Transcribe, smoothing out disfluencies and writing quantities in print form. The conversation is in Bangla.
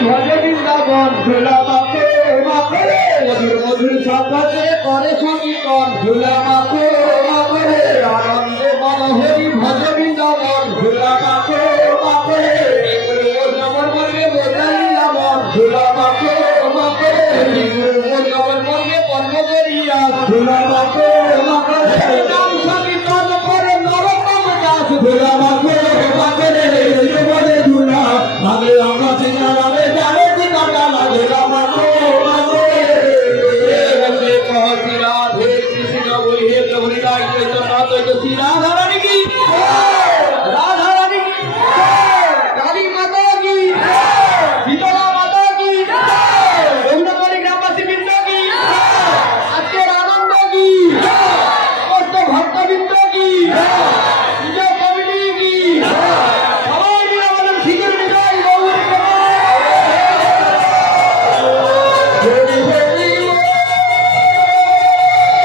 ভজে বৃন্দাবন ঝুলা মাখে মাখে মধুর মধুর শব্দে করে সংকীর্তন ঝুলা মাখে মাখে আনন্দে মনোহরি ভজে বৃন্দাবন ঝুলা মাখে মাখে নগর মর্গে বোঝাই লাবন ঝুলা মাখে মাখে নগর মর্গে পর্ব করিয়া ঝুলা মাখে মাখে নাম সংকীর্তন করে নরকম দাস ঝুলা মাখে